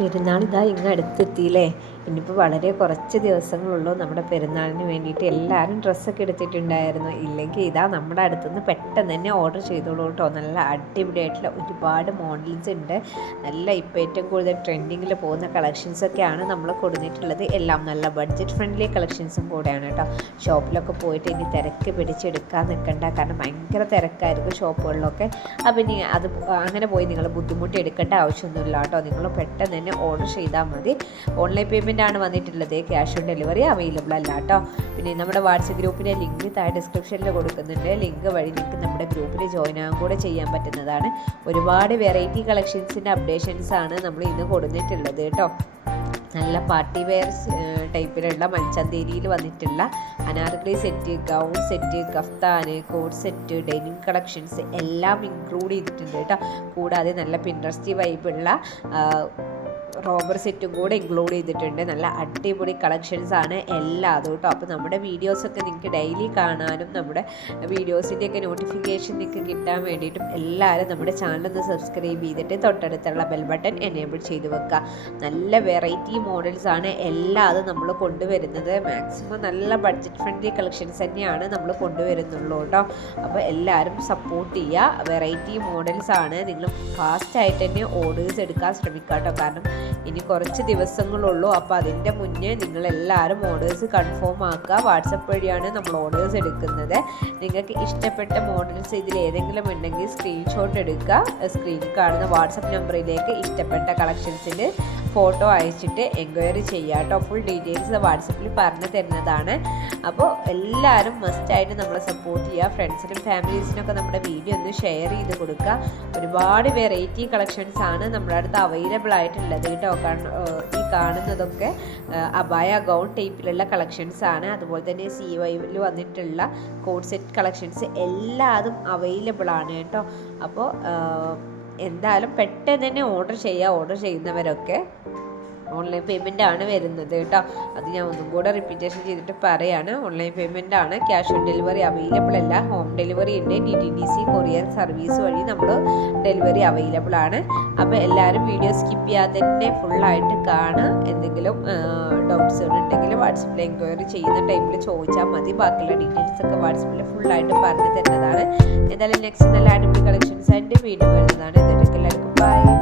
പെരുന്നാൾ ഇതാ ഇങ്ങ് അടുത്തെത്തിയില്ലേ. ഇനിയിപ്പോൾ വളരെ കുറച്ച് ദിവസങ്ങളുള്ളൂ നമ്മുടെ പെരുന്നാളിന് വേണ്ടിയിട്ട് എല്ലാവരും ഡ്രസ്സൊക്കെ എടുത്തിട്ടുണ്ടായിരുന്നു. ഇല്ലെങ്കിൽ ഇതാ നമ്മുടെ അടുത്തുനിന്ന് പെട്ടെന്ന് തന്നെ ഓർഡർ ചെയ്തോളൂ കേട്ടോ. നല്ല അടിപൊളിയായിട്ടുള്ള ഒരുപാട് മോഡൽസ് ഉണ്ട്. നല്ല ഇപ്പോൾ ഏറ്റവും കൂടുതൽ ട്രെൻഡിങ്ങിൽ പോകുന്ന കളക്ഷൻസൊക്കെയാണ് നമ്മൾ കൊടുത്തിട്ടുള്ളത്. എല്ലാം നല്ല ബഡ്ജറ്റ് ഫ്രണ്ട്ലി കളക്ഷൻസും കൂടെയാണ് കേട്ടോ. ഷോപ്പിലൊക്കെ പോയിട്ട് ഇനി തിരക്ക് പിടിച്ചെടുക്കാൻ നിൽക്കണ്ട, കാരണം ഭയങ്കര തിരക്കായിരിക്കും ഷോപ്പുകളിലൊക്കെ. അപ്പോൾ ഇനി അത് അങ്ങനെ പോയി നിങ്ങൾ ബുദ്ധിമുട്ടി എടുക്കേണ്ട ആവശ്യമൊന്നുമില്ല കേട്ടോ. നിങ്ങൾ പെട്ടെന്ന് തന്നെ ഓർഡർ ചെയ്താൽ മതി. ഓൺലൈൻ പേയ്മെൻ്റ് ആണ് വന്നിട്ടുള്ളത്, ക്യാഷ് ഓൺ ഡെലിവറി അവൈലബിൾ അല്ല കേട്ടോ. പിന്നെ നമ്മുടെ വാട്സപ്പ് ഗ്രൂപ്പിൻ്റെ ലിങ്ക് താഴെ ഡിസ്ക്രിപ്ഷനിൽ കൊടുക്കുന്നുണ്ട്. ലിങ്ക് വഴി നിങ്ങൾക്ക് നമ്മുടെ ഗ്രൂപ്പിൽ ജോയിൻ ആകാൻ കൂടെ ചെയ്യാൻ പറ്റുന്നതാണ്. ഒരുപാട് വെറൈറ്റി കളക്ഷൻസിൻ്റെ അപ്ഡേഷൻസ് ആണ് നമ്മൾ ഇന്ന് കൊടുത്തിട്ടുള്ളത് കേട്ടോ. നല്ല പാർട്ടി വെയർ ടൈപ്പിലുള്ള മൽച്ചന്തേരിയിൽ വന്നിട്ടുള്ള anarkali set, gown set, kaftan, coat set, denim collections എല്ലാം ഇൻക്ലൂഡ് ചെയ്തിട്ടുണ്ട് കേട്ടോ. കൂടാതെ നല്ല പിൻട്രസ്റ്റ് വൈബുള്ള റോബർ സെറ്റും കൂടെ ഇൻക്ലൂഡ് ചെയ്തിട്ടുണ്ട്. നല്ല അടിപൊളി കളക്ഷൻസ് ആണ് എല്ലാം അതും കേട്ടോ. അപ്പോൾ നമ്മുടെ വീഡിയോസൊക്കെ നിങ്ങൾക്ക് ഡെയിലി കാണാനും നമ്മുടെ വീഡിയോസിൻ്റെയൊക്കെ നോട്ടിഫിക്കേഷൻ നിങ്ങൾക്ക് കിട്ടാൻ വേണ്ടിയിട്ടും എല്ലാവരും നമ്മുടെ ചാനലൊന്ന് സബ്സ്ക്രൈബ് ചെയ്തിട്ട് തൊട്ടടുത്തുള്ള ബെൽ ബട്ടൺ എനേബിൾ ചെയ്ത് വെക്കുക. നല്ല വെറൈറ്റി മോഡൽസ് ആണ് എല്ലാം അത് നമ്മൾ കൊണ്ടുവരുന്നത്. മാക്സിമം നല്ല ബഡ്ജറ്റ് ഫ്രണ്ട്ലി കളക്ഷൻസ് തന്നെയാണ് നമ്മൾ കൊണ്ടുവരുന്നുള്ളൂ കേട്ടോ. അപ്പോൾ എല്ലാവരും സപ്പോർട്ട് ചെയ്യുക. വെറൈറ്റി മോഡൽസ് ആണ്. നിങ്ങൾ ഫാസ്റ്റായിട്ട് തന്നെ ഓർഡേഴ്സ് എടുക്കാൻ ശ്രമിക്കുക കേട്ടോ. കാരണം ഇനി കുറച്ച് ദിവസങ്ങളുള്ളൂ. അപ്പോൾ അതിൻ്റെ മുന്നേ നിങ്ങളെല്ലാവരും ഓർഡേഴ്സ് കൺഫേം ആക്കുക. വാട്സപ്പ് വഴിയാണ് നമ്മൾ ഓർഡേഴ്സ് എടുക്കുന്നത്. നിങ്ങൾക്ക് ഇഷ്ടപ്പെട്ട മോഡൽസ് ഇതിൽ ഏതെങ്കിലും ഉണ്ടെങ്കിൽ സ്ക്രീൻഷോട്ട് എടുക്കുക. സ്ക്രീനിൽ കാണുന്ന വാട്സപ്പ് നമ്പറിലേക്ക് ഇഷ്ടപ്പെട്ട കളക്ഷൻസിൽ ഫോട്ടോ അയച്ചിട്ട് എൻക്വയറി ചെയ്യുക കേട്ടോ. ഫുൾ ഡീറ്റെയിൽസ് വാട്സപ്പിൽ പറഞ്ഞു തരുന്നതാണ്. അപ്പോൾ എല്ലാവരും മസ്റ്റായിട്ട് നമ്മളെ സപ്പോർട്ട് ചെയ്യുക. ഫ്രണ്ട്സിനും ഫാമിലീസിനൊക്കെ നമ്മുടെ വീഡിയോ ഒന്ന് ഷെയർ ചെയ്ത് കൊടുക്കുക. ഒരുപാട് വെറൈറ്റി കളക്ഷൻസ് ആണ് നമ്മുടെ അടുത്ത് അവൈലബിൾ ആയിട്ടുള്ളത് കേട്ടോ. ഈ കാണുന്നതൊക്കെ അബായ ഗൗൺ ടൈപ്പിലുള്ള കളക്ഷൻസ് ആണ്. അതുപോലെ തന്നെ CYയിൽ വന്നിട്ടുള്ള കോഡ് സെറ്റ് കളക്ഷൻസ് എല്ലാതും അവൈലബിൾ ആണ് കേട്ടോ. അപ്പോൾ എന്തായാലും പെട്ടെന്ന് തന്നെ ഓർഡർ ചെയ്യുക. ഓർഡർ ചെയ്യുന്നവരൊക്കെ ഓൺലൈൻ പേയ്മെൻ്റ് ആണ് വരുന്നത് കേട്ടോ. അത് ഞാൻ ഒന്നും കൂടെ റിപ്പീറ്റേഷൻ ചെയ്തിട്ട് പറയാണ്. ഓൺലൈൻ പേയ്മെൻ്റ് ആണ്, ക്യാഷ് ഓൺ ഡെലിവറി അവൈലബിൾ അല്ല. ഹോം ഡെലിവറി ഉണ്ട്. DTDC കൊറിയർ സർവീസ് വഴി നമ്മൾ ഡെലിവറി അവൈലബിൾ ആണ്. അപ്പോൾ എല്ലാവരും വീഡിയോ സ്കിപ്പ് ചെയ്യാതെ തന്നെ ഫുള്ളായിട്ട് കാണുക. എന്തെങ്കിലും ഡൗട്ട്സുകൾ ഉണ്ടെങ്കിൽ വാട്സപ്പിൽ എൻക്വയറി ചെയ്യുന്ന ടൈമിൽ ചോദിച്ചാൽ മതി. ബാക്കിയുള്ള ഡീറ്റെയിൽസ് ഒക്കെ വാട്സപ്പിൽ ഫുള്ളായിട്ട് പറഞ്ഞു തരുന്നതാണ്. എന്തായാലും നെക്സ്റ്റ് നല്ല അടിപൊളി കളക്ഷൻസ് ആയിട്ട് വീണ്ടും വരുന്നതാണ്. ഇതൊക്കെ എല്ലാവർക്കും ബൈ.